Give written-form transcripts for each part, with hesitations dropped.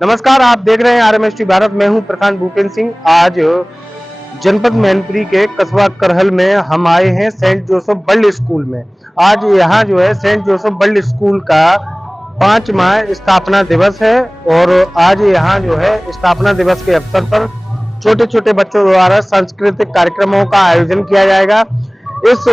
नमस्कार, आप देख रहे हैं RMST भारत। मैं हूं प्रशांत भूपेंद्र सिंह। आज जनपद मैनपुरी के कस्बा करहल में हम आए हैं सेंट जोसेफ वर्ल्ड स्कूल में। आज यहाँ जो है सेंट जोसेफ वर्ल्ड स्कूल का 5वां स्थापना दिवस है और आज यहाँ जो है स्थापना दिवस के अवसर पर छोटे छोटे बच्चों द्वारा सांस्कृतिक कार्यक्रमों का आयोजन किया जाएगा। इस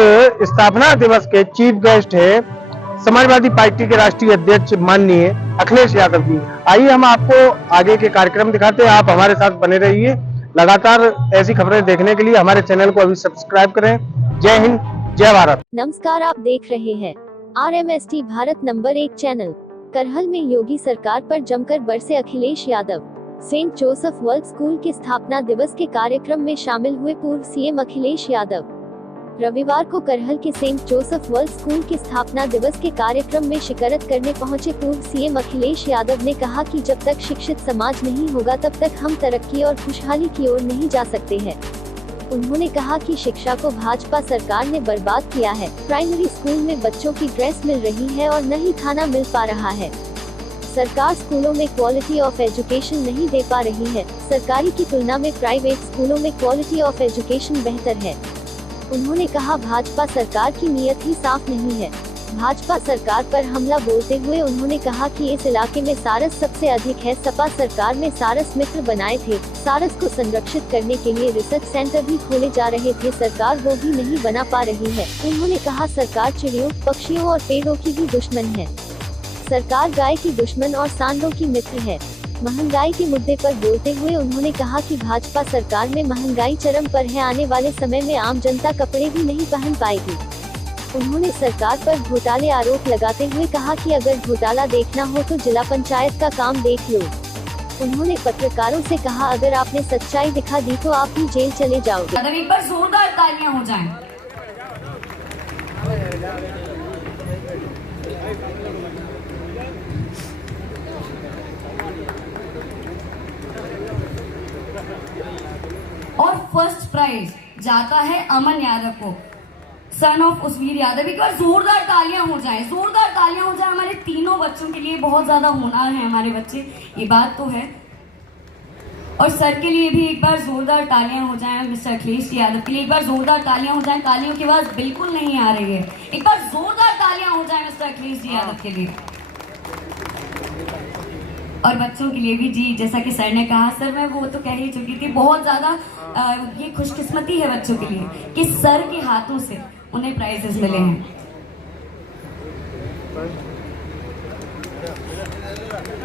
स्थापना दिवस के चीफ गेस्ट है समाजवादी पार्टी के राष्ट्रीय अध्यक्ष माननीय अखिलेश यादव जी। आइए हम आपको आगे के कार्यक्रम दिखाते हैं, आप हमारे साथ बने रहिए। लगातार ऐसी खबरें देखने के लिए हमारे चैनल को अभी सब्सक्राइब करें। जय हिंद, जय भारत। नमस्कार, आप देख रहे हैं RMST Bharat number 1 channel. Karhal में योगी सरकार पर जमकर बरसे Akhilesh Yadav. Saint Joseph world school के स्थापना दिवस के कार्यक्रम में शामिल हुए पूर्व CM अखिलेश यादव। रविवार को करहल के सेंट जोसेफ वर्ल्ड स्कूल के स्थापना दिवस के कार्यक्रम में शिरकत करने पहुंचे पूर्व CM अखिलेश यादव ने कहा कि जब तक शिक्षित समाज नहीं होगा तब तक हम तरक्की और खुशहाली की ओर नहीं जा सकते हैं। उन्होंने कहा कि शिक्षा को भाजपा सरकार ने बर्बाद किया है। प्राइमरी स्कूल में बच्चों की ड्रेस मिल रही है और न ही खाना मिल पा रहा है। सरकार स्कूलों में क्वालिटी ऑफ एजुकेशन नहीं दे पा रही है। सरकारी की तुलना में प्राइवेट स्कूलों में क्वालिटी ऑफ एजुकेशन बेहतर है। उन्होंने कहा भाजपा सरकार की नीयत ही साफ नहीं है। भाजपा सरकार पर हमला बोलते हुए उन्होंने कहा कि इस इलाके में सारस सबसे अधिक है। सपा सरकार में सारस मित्र बनाए थे। सारस को संरक्षित करने के लिए रिसर्च सेंटर भी खोले जा रहे थे, सरकार वो भी नहीं बना पा रही है। उन्होंने कहा सरकार चिड़ियों, पक्षियों और पेड़ों की भी दुश्मन है। सरकार गाय की दुश्मन और सांडों की मित्र है। महंगाई के मुद्दे पर बोलते हुए उन्होंने कहा कि भाजपा सरकार में महंगाई चरम पर है। आने वाले समय में आम जनता कपड़े भी नहीं पहन पाएगी। उन्होंने सरकार पर घोटाले आरोप लगाते हुए कहा कि अगर घोटाला देखना हो तो जिला पंचायत का काम देख लो। उन्होंने पत्रकारों से कहा अगर आपने सच्चाई दिखा दी तो आप भी जेल चले जाओगे। एक बार जोरदार तालियां हो जाएं। और फर्स्ट प्राइज जाता है अमन यादव को, सन ऑफ उसवीर यादव। एक बार जोरदार तालियां हो जाएं, जोरदार तालियां हो जाएं हमारे तीनों बच्चों के लिए। बहुत ज्यादा होनहार हैं हमारे बच्चे, ये बात तो है। और सर के लिए भी एक बार जोरदार तालियां हो जाएं। मिस्टर अखिलेश यादव के लिए एक बार जोरदार तालियां हो जाएं। तालियों की आवाज बिल्कुल नहीं आ रही है। एक बार जोरदार तालियां हो जाएं मिस्टर अखिलेश यादव के लिए। और बच्चों के लिए भी जी, जैसा कि सर ने कहा, सर मैं वो तो कह ही चुकी थी। बहुत ज्यादा ये खुशकिस्मती है बच्चों के लिए कि सर के हाथों से उन्हें प्राइजेस मिले हैं।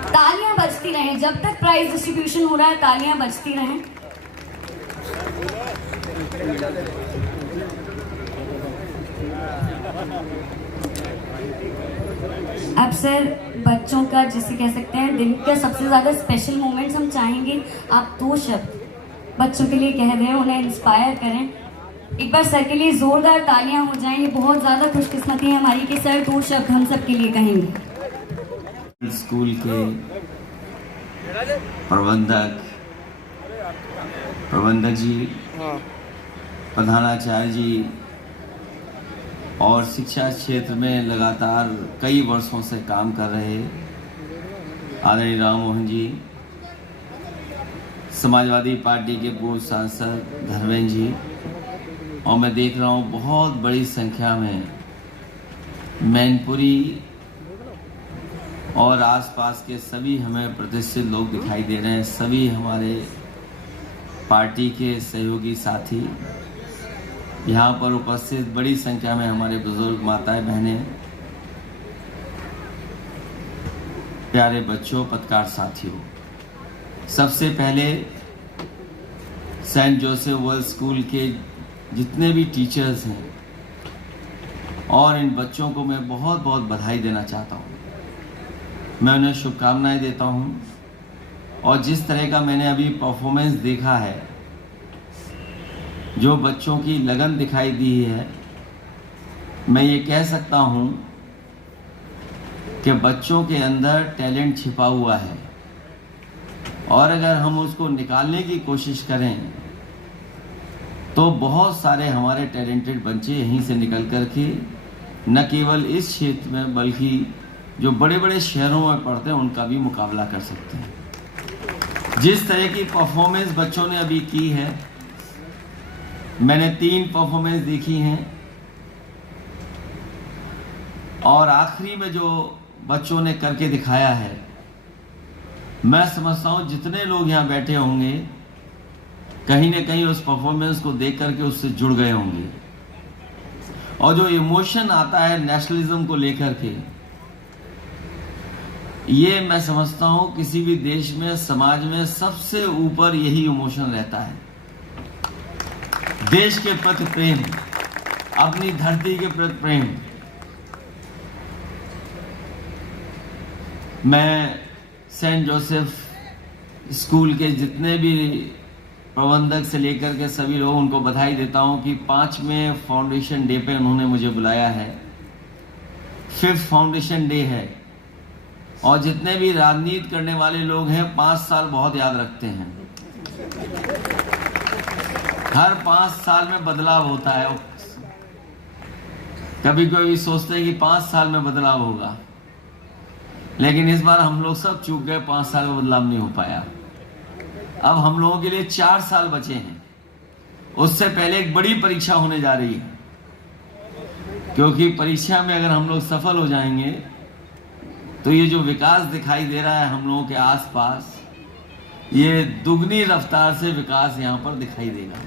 तालियां बजती रहें जब तक प्राइज डिस्ट्रीब्यूशन हो रहा है, तालियां बजती रहें। अब सर बच्चों का जिसे कह सकते हैं दिन का सबसे ज्यादा स्पेशल मोमेंट्स हम चाहेंगे आप 2 शब्द बच्चों के लिए कह दें, उन्हें इंस्पायर करें। एक बार सर के लिए जोरदार तालियां हो जाएं। ये बहुत ज्यादा खुशकिस्मती है हमारी कि सर 2 शब्द हम सब के लिए कहेंगे। स्कूल के प्रबंधक जी, प्रधानाचार्य जी और शिक्षा क्षेत्र में लगातार कई वर्षों से काम कर रहे आदरणीय राम मोहन जी, समाजवादी पार्टी के पूर्व सांसद धर्मेंद्र जी, और मैं देख रहा हूँ बहुत बड़ी संख्या में मैनपुरी और आसपास के सभी हमें प्रतिष्ठित लोग दिखाई दे रहे हैं। सभी हमारे पार्टी के सहयोगी साथी यहाँ पर उपस्थित, बड़ी संख्या में हमारे बुजुर्ग माताएं बहनें, प्यारे बच्चों, पत्रकार साथियों, सबसे पहले सेंट जोसेफ वर्ल्ड स्कूल के जितने भी टीचर्स हैं और इन बच्चों को मैं बहुत बहुत बधाई देना चाहता हूँ। मैं उन्हें शुभकामनाएं देता हूँ। और जिस तरह का मैंने अभी परफॉर्मेंस देखा है, जो बच्चों की लगन दिखाई दी है, मैं ये कह सकता हूँ कि बच्चों के अंदर टैलेंट छिपा हुआ है और अगर हम उसको निकालने की कोशिश करें तो बहुत सारे हमारे टैलेंटेड बच्चे यहीं से निकल कर के न केवल इस क्षेत्र में बल्कि जो बड़े बड़े शहरों में पढ़ते हैं उनका भी मुकाबला कर सकते हैं। जिस तरह की परफॉर्मेंस बच्चों ने अभी की है, मैंने 3 परफॉर्मेंस देखी हैं और आखिरी में जो बच्चों ने करके दिखाया है, मैं समझता हूँ जितने लोग यहाँ बैठे होंगे कहीं ना कहीं उस परफॉर्मेंस को देख करके उससे जुड़ गए होंगे। और जो इमोशन आता है नेशनलिज्म को लेकर के, ये मैं समझता हूँ किसी भी देश में, समाज में सबसे ऊपर यही इमोशन रहता है। देश के प्रति प्रेम, अपनी धरती के प्रति प्रेम। मैं सेंट जोसेफ स्कूल के जितने भी प्रबंधक से लेकर के सभी लोग, उनको बधाई देता हूं कि 5वें फाउंडेशन डे पे उन्होंने मुझे बुलाया है। 5th फाउंडेशन डे है और जितने भी राजनीति करने वाले लोग हैं 5 साल बहुत याद रखते हैं। हर 5 साल में बदलाव होता है। कभी कभी सोचते हैं कि 5 साल में बदलाव होगा, लेकिन इस बार हम लोग सब चूक गए, 5 साल में बदलाव नहीं हो पाया। अब हम लोगों के लिए 4 साल बचे हैं। उससे पहले एक बड़ी परीक्षा होने जा रही है, क्योंकि परीक्षा में अगर हम लोग सफल हो जाएंगे तो ये जो विकास दिखाई दे रहा है हम लोगों के आसपास, ये दुगनी रफ्तार से विकास यहाँ पर दिखाई देगा।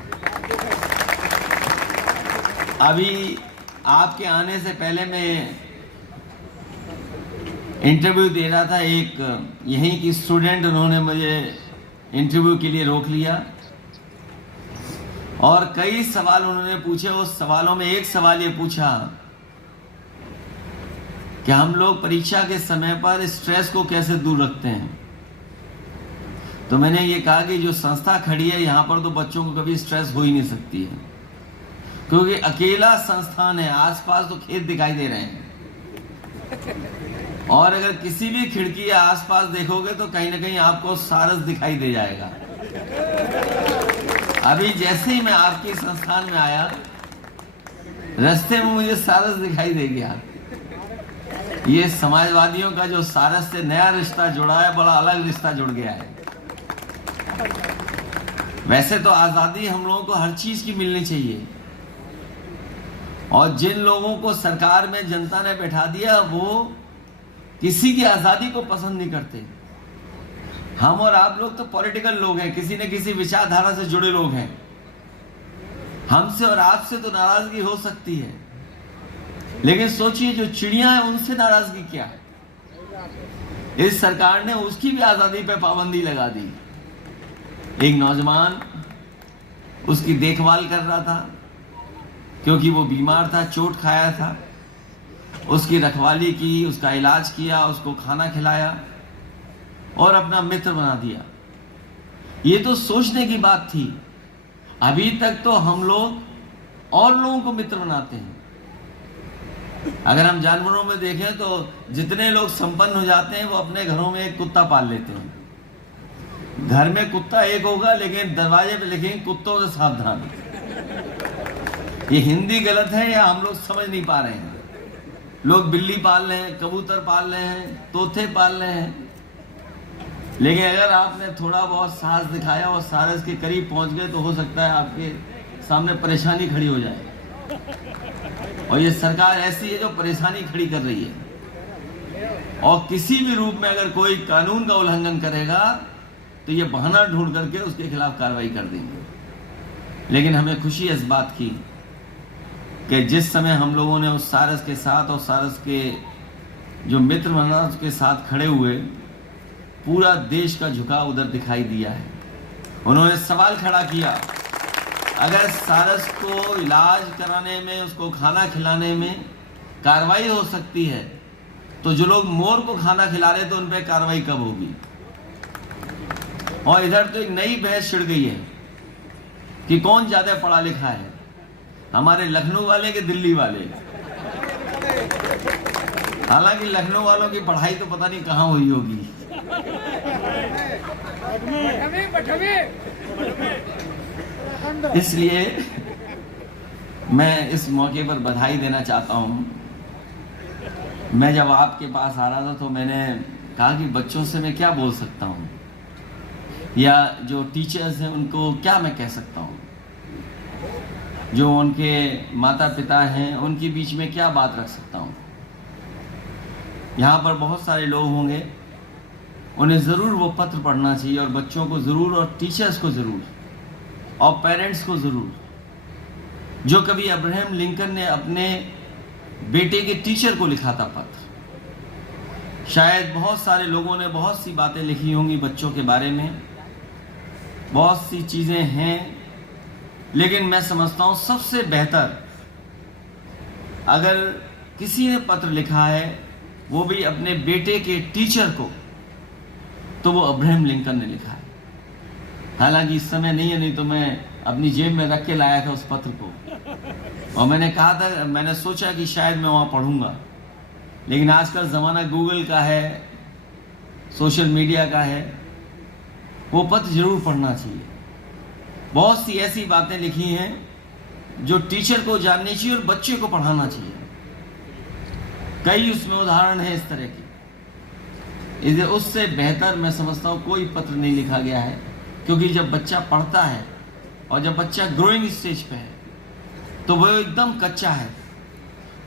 अभी आपके आने से पहले मैं इंटरव्यू दे रहा था, एक यहीं की स्टूडेंट, उन्होंने मुझे इंटरव्यू के लिए रोक लिया और कई सवाल उन्होंने पूछे। उस सवालों में एक सवाल ये पूछा कि हम लोग परीक्षा के समय पर स्ट्रेस को कैसे दूर रखते हैं। तो मैंने ये कहा कि जो संस्था खड़ी है यहाँ पर तो बच्चों को कभी स्ट्रेस हो ही नहीं सकती है, क्योंकि अकेला संस्थान है, आसपास तो खेत दिखाई दे रहे हैं और अगर किसी भी खिड़की या आसपास देखोगे तो कहीं ना कहीं आपको सारस दिखाई दे जाएगा। अभी जैसे ही मैं आपके संस्थान में आया, रास्ते में मुझे सारस दिखाई दे गया। ये समाजवादियों का जो सारस से नया रिश्ता जुड़ा है, बड़ा अलग रिश्ता जुड़ गया है। वैसे तो आजादी हम लोगों को हर चीज की मिलनी चाहिए, और जिन लोगों को सरकार में जनता ने बैठा दिया वो किसी की आजादी को पसंद नहीं करते। हम और आप लोग तो पॉलिटिकल लोग हैं, किसी न किसी विचारधारा से जुड़े लोग हैं। हमसे और आपसे तो नाराजगी हो सकती है, लेकिन सोचिए जो चिड़िया है उनसे नाराजगी क्या है। इस सरकार ने उसकी भी आजादी पे पाबंदी लगा दी। एक नौजवान उसकी देखभाल कर रहा था क्योंकि वो बीमार था, चोट खाया था, उसकी रखवाली की, उसका इलाज किया, उसको खाना खिलाया और अपना मित्र बना दिया। ये तो सोचने की बात थी। अभी तक तो हम लोग और लोगों को मित्र बनाते हैं। अगर हम जानवरों में देखें तो जितने लोग संपन्न हो जाते हैं वो अपने घरों में एक कुत्ता पाल लेते हैं। घर में कुत्ता एक होगा, लेकिन दरवाजे पे लिखेंगे कुत्तों से सावधान। ये हिंदी गलत है या हम लोग समझ नहीं पा रहे हैं। लोग बिल्ली पाल रहे हैं, कबूतर पाल रहे हैं, तोते पाल रहे हैं, लेकिन अगर आपने थोड़ा बहुत साहस दिखाया और सारस के करीब पहुंच गए तो हो सकता है आपके सामने परेशानी खड़ी हो जाए। और ये सरकार ऐसी है जो परेशानी खड़ी कर रही है, और किसी भी रूप में अगर कोई कानून का उल्लंघन करेगा तो ये बहाना ढूंढ करके उसके खिलाफ कार्रवाई कर देंगे। लेकिन हमें खुशी है इस बात की कि जिस समय हम लोगों ने उस सारस के साथ और सारस के जो मित्र बना उसके साथ खड़े हुए, पूरा देश का झुकाव उधर दिखाई दिया है। उन्होंने सवाल खड़ा किया, अगर सारस को इलाज कराने में, उसको खाना खिलाने में कार्रवाई हो सकती है तो जो लोग मोर को खाना खिला रहे तो उन पर कार्रवाई कब होगी। और इधर तो एक नई बहस छिड़ गई है कि कौन ज्यादा पढ़ा लिखा है, हमारे लखनऊ वाले के दिल्ली वाले। हालांकि लखनऊ वालों की पढ़ाई तो पता नहीं कहाँ हुई होगी। इसलिए मैं इस मौके पर बधाई देना चाहता हूँ। मैं जब आपके पास आ रहा था तो मैंने कहा कि बच्चों से मैं क्या बोल सकता हूँ। या जो टीचर्स हैं उनको क्या मैं कह सकता हूँ, जो उनके माता पिता हैं उनके बीच में क्या बात रख सकता हूँ। यहाँ पर बहुत सारे लोग होंगे, उन्हें ज़रूर वो पत्र पढ़ना चाहिए, और बच्चों को ज़रूर, और टीचर्स को ज़रूर, और पेरेंट्स को ज़रूर। जो कभी अब्राहम लिंकन ने अपने बेटे के टीचर को लिखा था पत्र, शायद बहुत सारे लोगों ने बहुत सी बातें लिखी होंगी बच्चों के बारे में, बहुत सी चीज़ें हैं, लेकिन मैं समझता हूँ सबसे बेहतर अगर किसी ने पत्र लिखा है वो भी अपने बेटे के टीचर को, तो वो अब्राहम लिंकन ने लिखा है। हालांकि इस समय नहीं है, नहीं तो मैं अपनी जेब में रख के लाया था उस पत्र को, और मैंने कहा था, मैंने सोचा कि शायद मैं वहाँ पढ़ूंगा, लेकिन आजकल ज़माना गूगल का है, सोशल मीडिया का है, वो पत्र जरूर पढ़ना चाहिए। बहुत सी ऐसी बातें लिखी हैं जो टीचर को जाननी चाहिए और बच्चे को पढ़ाना चाहिए। कई उसमें उदाहरण हैं इस तरह के। इसे उससे बेहतर मैं समझता हूँ कोई पत्र नहीं लिखा गया है, क्योंकि जब बच्चा पढ़ता है और जब बच्चा ग्रोइंग स्टेज पे है तो वो एकदम कच्चा है।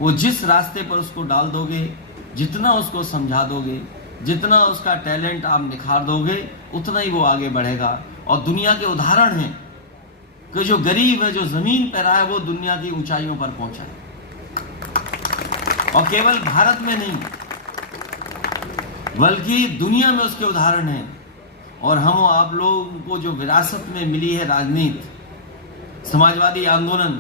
वो जिस रास्ते पर उसको डाल दोगे, जितना उसको समझा दोगे, जितना उसका टैलेंट आप निखार दोगे, उतना ही वो आगे बढ़ेगा। और दुनिया के उदाहरण हैं कि जो गरीब है, जो जमीन पर रहा है, वो दुनिया की ऊंचाइयों पर पहुंचा है। और केवल भारत में नहीं बल्कि दुनिया में उसके उदाहरण हैं। और हम आप लोगों को जो विरासत में मिली है राजनीति, समाजवादी आंदोलन,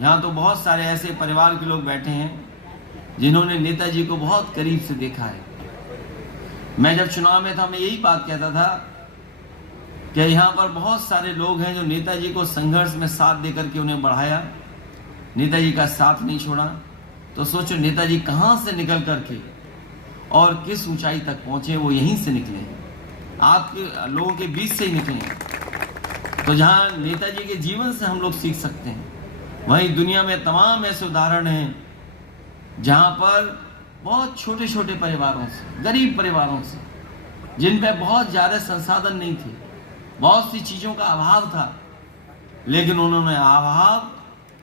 यहाँ तो बहुत सारे ऐसे परिवार के लोग बैठे हैं जिन्होंने नेताजी को बहुत करीब से देखा है। मैं जब चुनाव में था, मैं यही बात कहता था कि यहाँ पर बहुत सारे लोग हैं जो नेताजी को संघर्ष में साथ देकर के उन्हें बढ़ाया, नेताजी का साथ नहीं छोड़ा। तो सोचो नेताजी कहाँ से निकल करके और किस ऊंचाई तक पहुँचे, वो यहीं से निकले, आपके लोगों के बीच से ही निकले। तो जहाँ नेताजी के जीवन से हम लोग सीख सकते हैं, वहीं दुनिया में तमाम ऐसे उदाहरण हैं जहाँ पर बहुत छोटे छोटे परिवारों से, गरीब परिवारों से, जिन पे बहुत ज़्यादा संसाधन नहीं थे, बहुत सी चीज़ों का अभाव था, लेकिन उन्होंने अभाव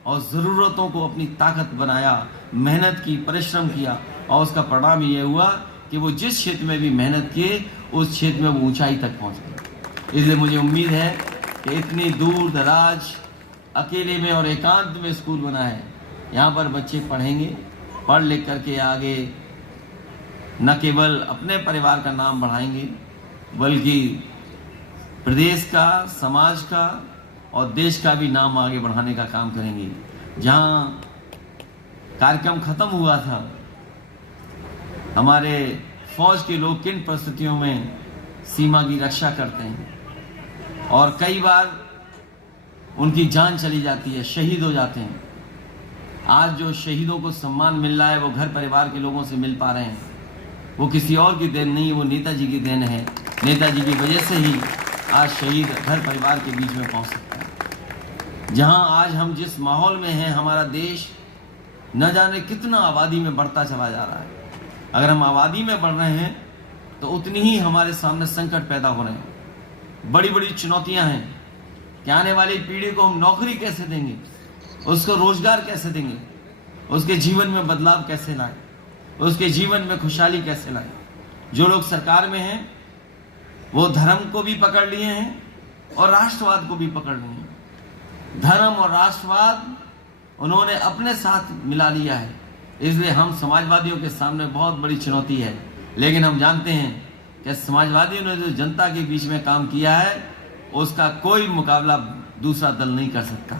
और ज़रूरतों को अपनी ताकत बनाया, मेहनत की, परिश्रम किया, और उसका परिणाम ये हुआ कि वो जिस क्षेत्र में भी मेहनत किए उस क्षेत्र में वो ऊंचाई तक पहुंच गए। इसलिए मुझे उम्मीद है कि इतनी दूर दराज अकेले में और एकांत में स्कूल बना है, यहाँ पर बच्चे पढ़ेंगे, पढ़ लिख करके आगे न केवल अपने परिवार का नाम बढ़ाएंगे बल्कि प्रदेश का, समाज का और देश का भी नाम आगे बढ़ाने का काम करेंगे। जहाँ कार्यक्रम खत्म हुआ था, हमारे फौज के लोग किन परिस्थितियों में सीमा की रक्षा करते हैं और कई बार उनकी जान चली जाती है, शहीद हो जाते हैं। आज जो शहीदों को सम्मान मिल रहा है वो घर परिवार के लोगों से मिल पा रहे हैं, वो किसी और की देन नहीं, वो नेताजी की देन है। नेताजी की वजह से ही आज शहीद घर परिवार के बीच में पहुंच सकता है। जहां आज हम जिस माहौल में हैं, हमारा देश न जाने कितना आबादी में बढ़ता चला जा रहा है। अगर हम आबादी में बढ़ रहे हैं तो उतनी ही हमारे सामने संकट पैदा हो रहे हैं, बड़ी बड़ी चुनौतियां हैं कि आने वाली पीढ़ी को हम नौकरी कैसे देंगे, उसको रोजगार कैसे देंगे, उसके जीवन में बदलाव कैसे लाएं, उसके जीवन में खुशहाली कैसे लाएं। जो लोग सरकार में हैं वो धर्म को भी पकड़ लिए हैं और राष्ट्रवाद को भी पकड़ लिए हैं। धर्म और राष्ट्रवाद उन्होंने अपने साथ मिला लिया है। इसलिए हम समाजवादियों के सामने बहुत बड़ी चुनौती है, लेकिन हम जानते हैं कि समाजवादियों ने जो जनता के बीच में काम किया है उसका कोई मुकाबला दूसरा दल नहीं कर सकता,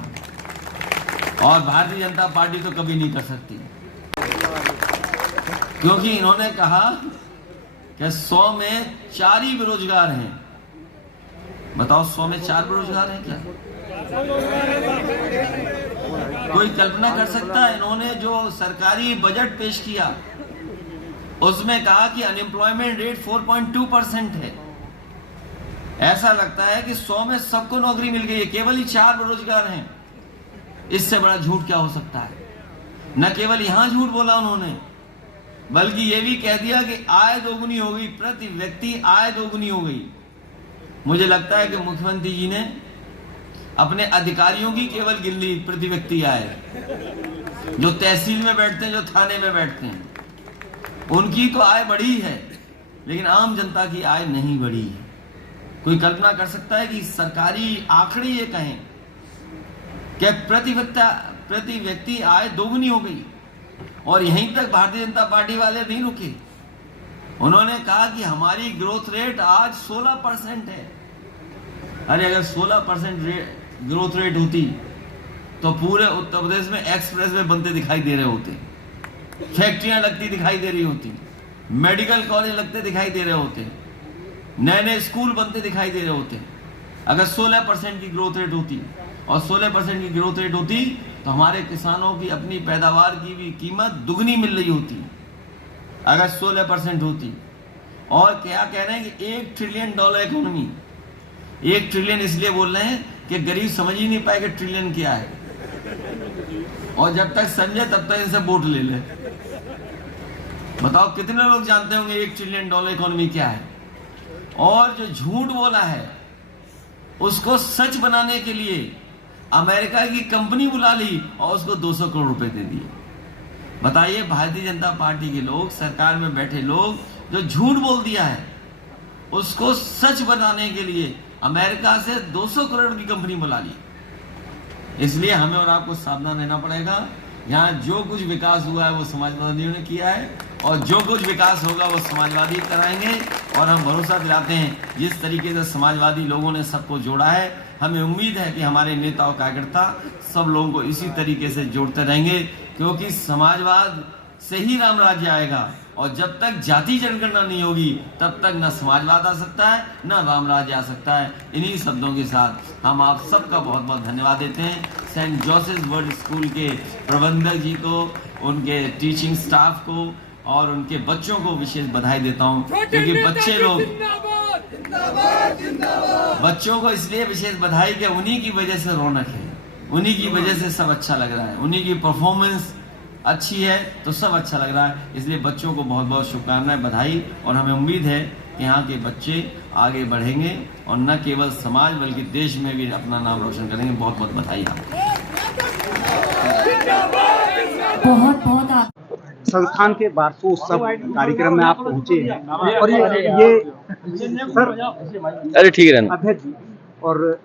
और भारतीय जनता पार्टी तो कभी नहीं कर सकती, क्योंकि इन्होंने कहा कि 100 में 4 ही बेरोजगार हैं। बताओ 100 में 4 बेरोजगार हैं क्या? कोई कल्पना कर सकता है? इन्होंने जो सरकारी बजट पेश किया उसमें कहा कि अनएम्प्लॉयमेंट रेट 4.2% है। ऐसा लगता है कि 100 में सबको नौकरी मिल गई है, केवल ही 4 बेरोजगार हैं। इससे बड़ा झूठ क्या हो सकता है? न केवल यहां झूठ बोला उन्होंने, बल्कि ये भी कह दिया कि आय दोगुनी हो गई, प्रति व्यक्ति आय दोगुनी हो गई। मुझे लगता है कि मुख्यमंत्री जी ने अपने अधिकारियों की केवल गिनती प्रति व्यक्ति आय, जो तहसील में बैठते हैं, जो थाने में बैठते हैं, उनकी तो आय बढ़ी है, लेकिन आम जनता की आय नहीं बढ़ी है। कोई कल्पना कर सकता है कि सरकारी आंकड़े ये कहें कि प्रति व्यक्ति आय दोगुनी हो गई, और यहीं तक भारतीय जनता पार्टी वाले नहीं रुके। उन्होंने कहा कि हमारी ग्रोथ रेट आज 16% है। अरे अगर 16% ग्रोथ रेट होती तो पूरे उत्तर प्रदेश में एक्सप्रेस वे बनते दिखाई दे रहे होते, फैक्ट्रियां लगती दिखाई दे रही होती, मेडिकल कॉलेज लगते दिखाई दे रहे होते, नए नए स्कूल बनते दिखाई दे रहे होते। अगर 16% की ग्रोथ रेट होती, और 16% की ग्रोथ रेट होती तो हमारे किसानों की अपनी पैदावार की भी कीमत दुगनी मिल रही होती अगर 16% होती। और क्या कह रहे हैं कि $1 ट्रिलियन इकोनॉमी। 1 ट्रिलियन इसलिए बोल रहे हैं कि गरीब समझ ही नहीं पाए कि ट्रिलियन क्या है, और जब तक समझे तब तक इनसे वोट ले ले। बताओ कितने लोग जानते होंगे $1 ट्रिलियन इकोनॉमी क्या है। और जो झूठ बोला है उसको सच बनाने के लिए अमेरिका की कंपनी बुला ली और उसको 200 करोड़ रुपए दे दिए। बताइए, भारतीय जनता पार्टी के लोग, सरकार में बैठे लोग, जो झूठ बोल दिया है उसको सच बनाने के लिए अमेरिका से 200 करोड़ की कंपनी बुला ली। इसलिए हमें और आपको सावधान रहना पड़ेगा। यहाँ जो कुछ विकास हुआ है वो समाजवादियों ने किया है, और जो कुछ विकास होगा वो समाजवादी कराएंगे। और हम भरोसा दिलाते हैं, जिस तरीके से समाजवादी लोगों ने सबको जोड़ा है, हमें उम्मीद है कि हमारे नेता और कार्यकर्ता सब लोगों को इसी तरीके से जोड़ते रहेंगे, क्योंकि समाजवाद से ही राम राज्य आएगा। और जब तक जाति जनगणना नहीं होगी तब तक न समाजवाद आ सकता है न राम राज्य आ सकता है। इन्हीं शब्दों के साथ हम आप सबका बहुत बहुत धन्यवाद देते हैं। सेंट जोसेफ वर्ल्ड स्कूल के प्रबंधक जी को, उनके टीचिंग स्टाफ को और उनके बच्चों को विशेष बधाई देता हूं, क्योंकि बच्चों को इसलिए विशेष बधाई कि उन्हीं की वजह से रौनक है, उन्हीं की वजह से सब अच्छा लग रहा है, उन्हीं की परफॉर्मेंस अच्छी है तो सब अच्छा लग रहा है। इसलिए बच्चों को बहुत बहुत शुभकामनाएं, बधाई। और हमें उम्मीद है कि यहाँ के बच्चे आगे बढ़ेंगे और न केवल समाज बल्कि देश में भी अपना नाम रोशन करेंगे। बहुत बहुत बधाई। बहुत बहुत संस्थान के वार्षिकोत्सव कार्यक्रम में आप पहुंचे हैं, और ये सर, अरे ठीक है अध्यक्ष जी, और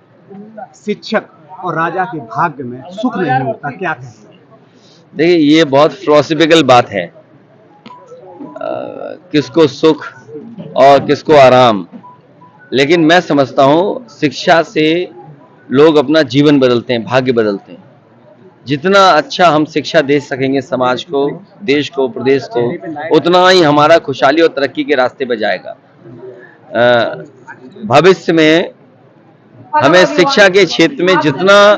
शिक्षक और राजा के भाग्य में सुख नहीं होता, क्या कहें? देखिए, ये बहुत फिलोसफिकल बात है, किसको सुख और किसको आराम। लेकिन मैं समझता हूँ शिक्षा से लोग अपना जीवन बदलते हैं, भाग्य बदलते हैं। जितना अच्छा हम शिक्षा दे सकेंगे समाज को, देश को, प्रदेश को, उतना ही हमारा खुशहाली और तरक्की के रास्ते पर जाएगा। भविष्य में हमें शिक्षा के क्षेत्र में जितना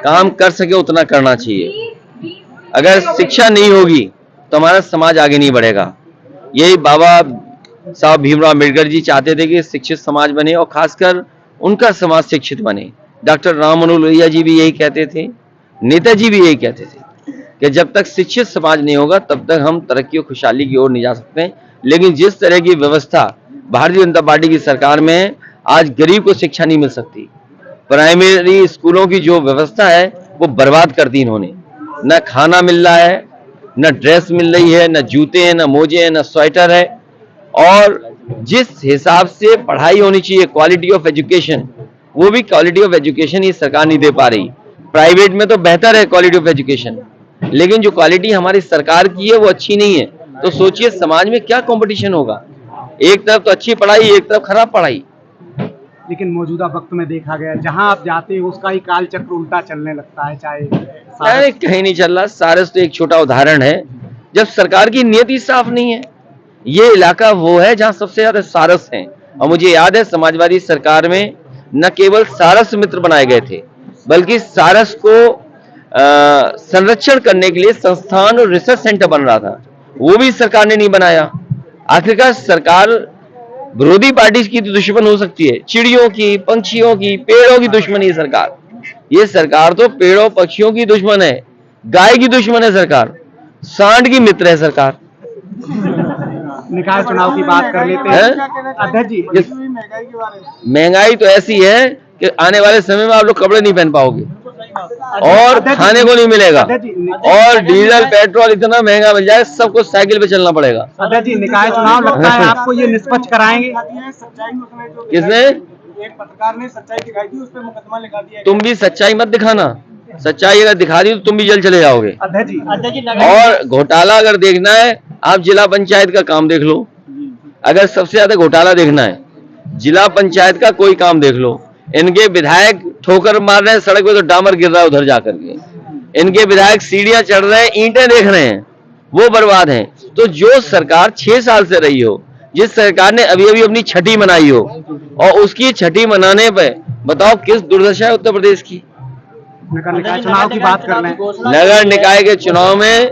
काम कर सके उतना करना चाहिए। अगर शिक्षा नहीं होगी तो हमारा समाज आगे नहीं बढ़ेगा। यही बाबा साहब भीमराव अम्बेडकर जी चाहते थे कि शिक्षित समाज बने, और खासकर उनका समाज शिक्षित बने। डॉक्टर राम मनोहर लोहिया जी भी यही कहते थे, नेताजी भी यही कहते थे कि जब तक शिक्षित समाज नहीं होगा तब तक हम तरक्की और खुशहाली की ओर नहीं जा सकते हैं। लेकिन जिस तरह की व्यवस्था भारतीय जनता पार्टी की सरकार में है, आज गरीब को शिक्षा नहीं मिल सकती। प्राइमरी स्कूलों की जो व्यवस्था है वो बर्बाद कर दी इन्होंने। न खाना मिल रहा है, न ड्रेस मिल रही है, न जूते हैं, न मोजे हैं, न स्वेटर है। और जिस हिसाब से पढ़ाई होनी चाहिए, क्वालिटी ऑफ एजुकेशन, वो भी क्वालिटी ऑफ एजुकेशन ये सरकार नहीं दे पा रही। प्राइवेट में तो बेहतर है क्वालिटी ऑफ एजुकेशन, लेकिन जो क्वालिटी हमारी सरकार की है वो अच्छी नहीं है। तो सोचिए समाज में क्या कंपटीशन होगा। एक तरफ तो अच्छी पढ़ाई, एक तरफ खराब पढ़ाई। लेकिन मौजूदा वक्त में देखा गया, जहां आप जाते हैं उसका ही काल चक्र उल्टा चलने लगता है। चाहे कहीं नहीं चल रहा। सारस तो एक छोटा उदाहरण है, जब सरकार की नीयत साफ नहीं है। ये इलाका वो है जहां सबसे ज्यादा सारस हैं। और मुझे याद है समाजवादी सरकार में न केवल सारस मित्र बनाए गए थे, बल्कि सारस को संरक्षण करने के लिए संस्थान और रिसर्च सेंटर बन रहा था, वो भी सरकार ने नहीं बनाया। आखिरकार सरकार विरोधी पार्टी की तो दुश्मन हो सकती है, चिड़ियों की, पंछियों की, पेड़ों की दुश्मन है सरकार। ये सरकार तो पेड़ों पक्षियों की दुश्मन है, गाय की दुश्मन है सरकार, सांड की मित्र है सरकार। निकाय चुनाव की बात कर लेते हैं अध्यक्ष जी। महंगाई तो ऐसी है कि आने वाले समय में आप लोग कपड़े नहीं पहन पाओगे और खाने को नहीं मिलेगा, और डीजल पेट्रोल इतना महंगा मिल जाए सबको साइकिल पे चलना पड़ेगा। अध्यक्ष जी, निकाय चुनाव लगता है आपको ये निष्पक्ष कराएंगे? किसने? एक पत्रकार ने सच्चाई दिखाई थी, उस पर मुकदमा लगा दिया। तुम भी सच्चाई मत दिखाना, सच्चाई अगर दिखा दी तो तुम भी जल चले जाओगे। अध्यक्ष जी और घोटाला अगर देखना है आप जिला पंचायत का काम देख लो, अगर सबसे ज्यादा घोटाला देखना है जिला पंचायत का कोई काम देख लो। इनके विधायक ठोकर मार रहे हैं सड़क पे तो डामर गिर रहा है उधर जाकर के, इनके विधायक सीढ़ियां चढ़ रहे हैं ईंटें देख रहे हैं, वो बर्बाद हैं। तो जो सरकार 6 साल से रही हो, जिस सरकार ने अभी अभी अपनी छठी मनाई हो और उसकी छठी मनाने पे बताओ किस दुर्दशा है उत्तर प्रदेश की। नगर निकाय चुनाव की बात कर रहे हैं। नगर निकाय के चुनाव में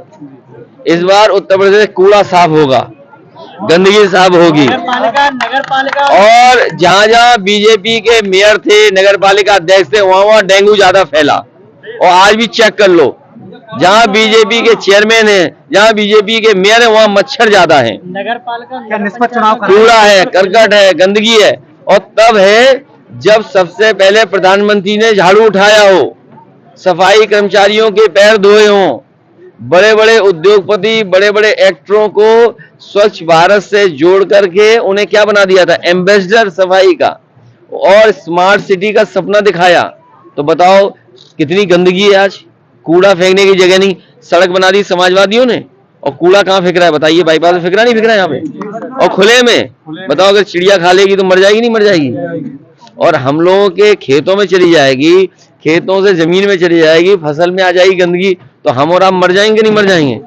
इस बार उत्तर प्रदेश कूड़ा साफ होगा, गंदगी साफ होगी, नगर पालिका और जहां जहां बीजेपी के मेयर थे, नगर पालिका अध्यक्ष थे, वहां वहां डेंगू ज्यादा फैला। और आज भी चेक कर लो, जहां बीजेपी के चेयरमैन है, जहां बीजेपी के मेयर है, वहां मच्छर ज्यादा है, नगर पालिका निष्पक्ष चुनाव कूड़ा है, करकट है, गंदगी है। और तब है जब सबसे पहले प्रधानमंत्री ने झाड़ू उठाया हो, सफाई कर्मचारियों के पैर धोए हों, बड़े बड़े उद्योगपति, बड़े बड़े एक्टरों को स्वच्छ भारत से जोड़ करके उन्हें क्या बना दिया था, एम्बेसडर सफाई का, और स्मार्ट सिटी का सपना दिखाया। तो बताओ कितनी गंदगी है आज, कूड़ा फेंकने की जगह नहीं, सड़क बना दी समाजवादियों ने, और कूड़ा कहाँ फेंक रहा है बताइए, बाईपास में फेंक रहा नहीं फेंक रहा है यहाँ पे, और खुले में। बताओ अगर चिड़िया खा लेगी तो मर जाएगी नहीं मर जाएगी, और हम लोगों के खेतों में चली जाएगी, खेतों से जमीन में चली जाएगी, फसल में आ जाएगी गंदगी, तो हम और आप मर जाएंगे नहीं मर जाएंगे।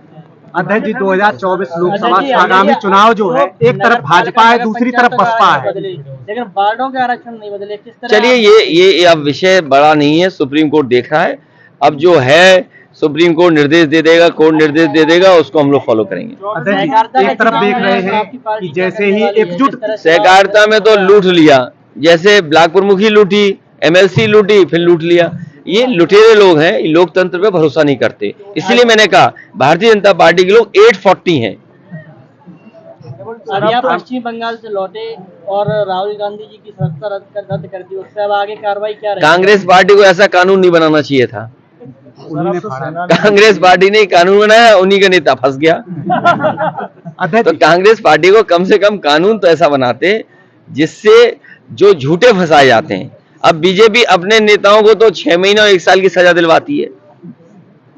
अध्यक्ष जी 2024 लोकसभा आगामी चुनाव जो है, एक तरफ भाजपा है दूसरी तरफ बसपा है, लेकिन वार्डों के आरक्षण नहीं बदले, किस तरह? चलिए ये अब विषय बड़ा नहीं है, सुप्रीम कोर्ट देख रहा है, अब जो है सुप्रीम कोर्ट निर्देश दे देगा, कोर्ट निर्देश दे देगा, उसको हम लोग फॉलो करेंगे। अध्यक्ष जी एक तरफ देख रहे हैं कि जैसे ही एकजुट सहकारिता में तो लूट लिया, जैसे ब्लॉक प्रमुखी लूटी, एमएलसी लूटी, फिर लूट लिया। ये लुटेरे लोग हैं, लोकतंत्र पे भरोसा नहीं करते। इसलिए मैंने कहा भारतीय जनता पार्टी के लोग 840 हैं। अभी आप पश्चिम बंगाल से लौटे और राहुल गांधी जी की सत्ता रद्द कर दी, उससे अब आगे कार्रवाई क्या रहेगी? कांग्रेस पार्टी को ऐसा कानून नहीं बनाना चाहिए था, कांग्रेस पार्टी ने कानून बनाया, उन्हीं का नेता फंस गया। तो कांग्रेस पार्टी को कम से कम कानून तो ऐसा बनाते जिससे जो झूठे फंसाए जाते हैं। अब बीजेपी अपने नेताओं को तो 6 महीने और 1 साल की सजा दिलवाती है,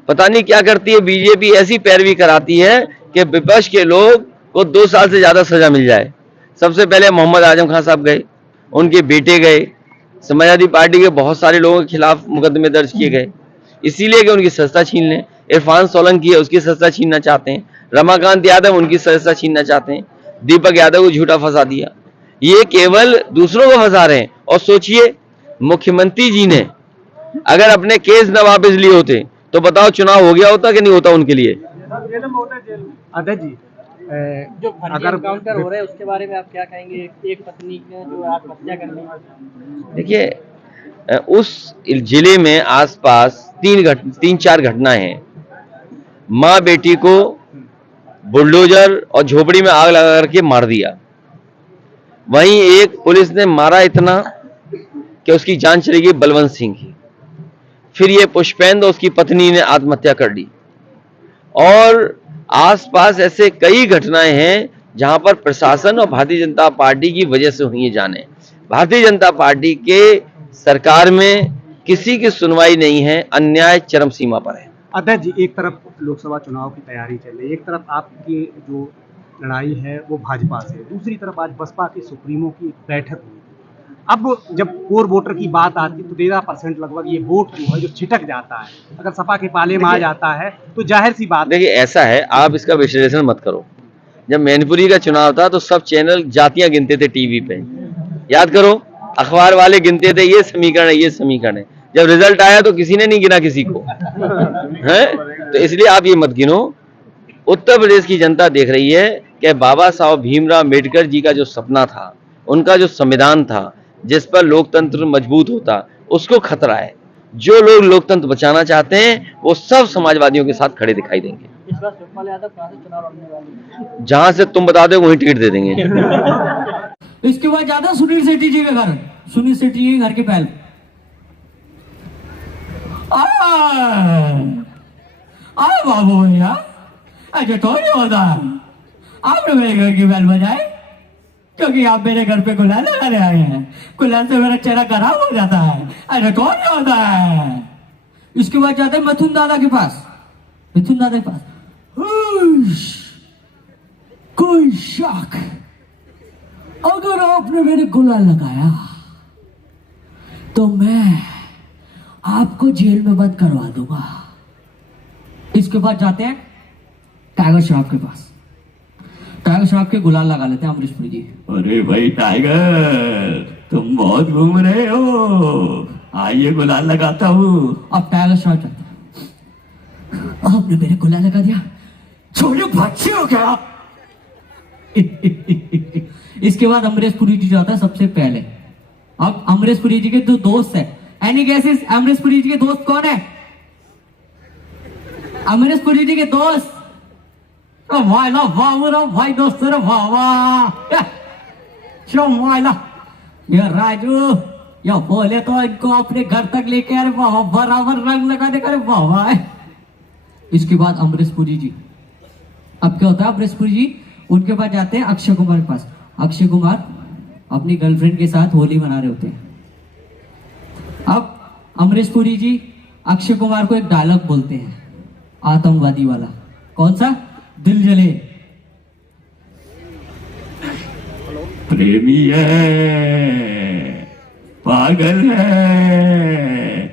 पता नहीं क्या करती है। बीजेपी ऐसी पैरवी कराती है कि विपक्ष के लोग को 2 साल से ज्यादा सजा मिल जाए। सबसे पहले मोहम्मद आजम खान साहब गए, उनके बेटे गए, समाजवादी पार्टी के बहुत सारे लोगों के खिलाफ मुकदमे दर्ज किए गए, इसीलिए कि उनकी सत्ता छीन लें। इरफान सोलंकी है, उसकी सत्ता छीनना चाहते हैं। रमाकांत यादव उनकी सत्ता छीनना चाहते हैं। दीपक यादव को झूठा फंसा दिया। ये केवल दूसरों को फंसा रहे हैं। और सोचिए मुख्यमंत्री जी ने अगर अपने केस न वापस लिए होते तो बताओ चुनाव हो गया होता कि नहीं होता उनके लिए। अध्यक्ष जी जो अगर काउंटर हो रहे हैं उसके बारे में आप क्या कहेंगे? एक पत्नी ने जो आत्महत्या कर ली, देखिए उस जिले में आसपास 3-4 घटनाएं हैं। माँ बेटी को बुलडोजर और झोपड़ी में आग लगा करके मार दिया। वहीं एक पुलिस ने मारा इतना कि उसकी जान चली गई, बलवंत सिंह की। फिर ये पुष्पेंद्र उसकी पत्नी ने आत्महत्या कर ली। और आसपास ऐसे कई घटनाएं हैं जहां पर प्रशासन और भारतीय जनता पार्टी की वजह से हुई जाने। भारतीय जनता पार्टी के सरकार में किसी की सुनवाई नहीं है, अन्याय चरम सीमा पर है। अध्यक्ष जी एक तरफ लोकसभा चुनाव की तैयारी चल रही है, एक तरफ आपकी जो लड़ाई है वो भाजपा से, दूसरी तरफ आज बसपा के सुप्रीमो की बैठक हुई। अब जब कोर वोटर की बात आती है तो 13% लगभग ये वोट जो है जो छिटक जाता है, अगर सपा के पाले में आ जाता है तो जाहिर सी बात। देखिए ऐसा है, आप इसका विश्लेषण मत करो। जब मैनपुरी का चुनाव था तो सब चैनल जातियां गिनते थे टीवी पे, याद करो, अखबार वाले गिनते थे ये समीकरण है, ये समीकरण है। जब रिजल्ट आया तो किसी ने नहीं गिना किसी को है। तो इसलिए आप ये मत गिनो। उत्तर प्रदेश की जनता देख रही है कि बाबा साहब भीमराव अम्बेडकर जी का जो सपना था, उनका जो संविधान था जिस पर लोकतंत्र मजबूत होता, उसको खतरा है। जो लोग लोकतंत्र बचाना चाहते हैं वो सब समाजवादियों के साथ खड़े दिखाई देंगे। इस बार शिवपाल यादव कहां से चुनाव लड़ने वाले हैं? जहां से तुम बता दो वहीं टिकट दे देंगे। इसके बाद जाता है सुनील शेट्टी जी के घर। सुनील शेट्टी जी के घर के पहले बाबू भैया ऐसे तो नहीं होता। आपने मेरे घर की बैल बजाए क्योंकि आप मेरे घर पे गुलाल लगाने आए हैं। गुलाल से मेरा चेहरा खराब हो जाता है, ऐसे तो नहीं होता है। इसके बाद जाते हैं मिथुन दादा के पास। मिथुन दादा के पास कोई शक, अगर आपने मेरे गुलाल लगाया तो मैं आपको जेल में बंद करवा दूंगा। इसके बाद जाते हैं टाइगर श्रॉफ के पास। टाइगर श्रॉफ के गुलाल लगा लेते हैं अमरीश पुरी जी। अरे भाई टाइगर, तुम बहुत घूम रहे हो, आइए गुलाल लगाता हूँ। अब टाइगर श्रॉफ जाता है, आपने मेरे गुलाल लगा दिया, छोटे बच्चे हो क्या? इसके बाद अमरीश पुरी जी जाता है सबसे पहले। अब अमरीश पुरी जी के दो दोस्त है। एनी गेसेस अमरीश पुरी जी के दोस्त कौन है? अमरीश पुरी जी के दोस्त भाई दोस्त राजू या बोले तो इनको अपने घर तक लेके अरे वाह बराबर रंग लगाने का वाह है। इसके बाद अमरीश पुरी जी, अब क्या होता है अमरीश पुरी जी उनके पास जाते हैं अक्षय कुमार के पास। अक्षय कुमार अपनी गर्लफ्रेंड के साथ होली मना रहे होते हैं। अब अमरीश पुरी जी अक्षय कुमार को एक डायलॉग बोलते हैं आतंकवादी वाला। कौन सा? दिल जले। प्रेमी है, पागल है,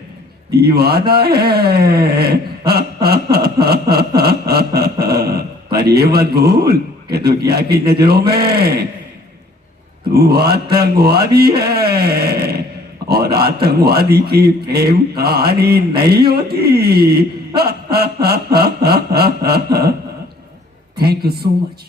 दीवाना है, पर ये मत भूल कि दुनिया की नजरों में तू आतंकवादी है, और आतंकवादी की प्रेम कहानी नहीं होती। Thank you so much.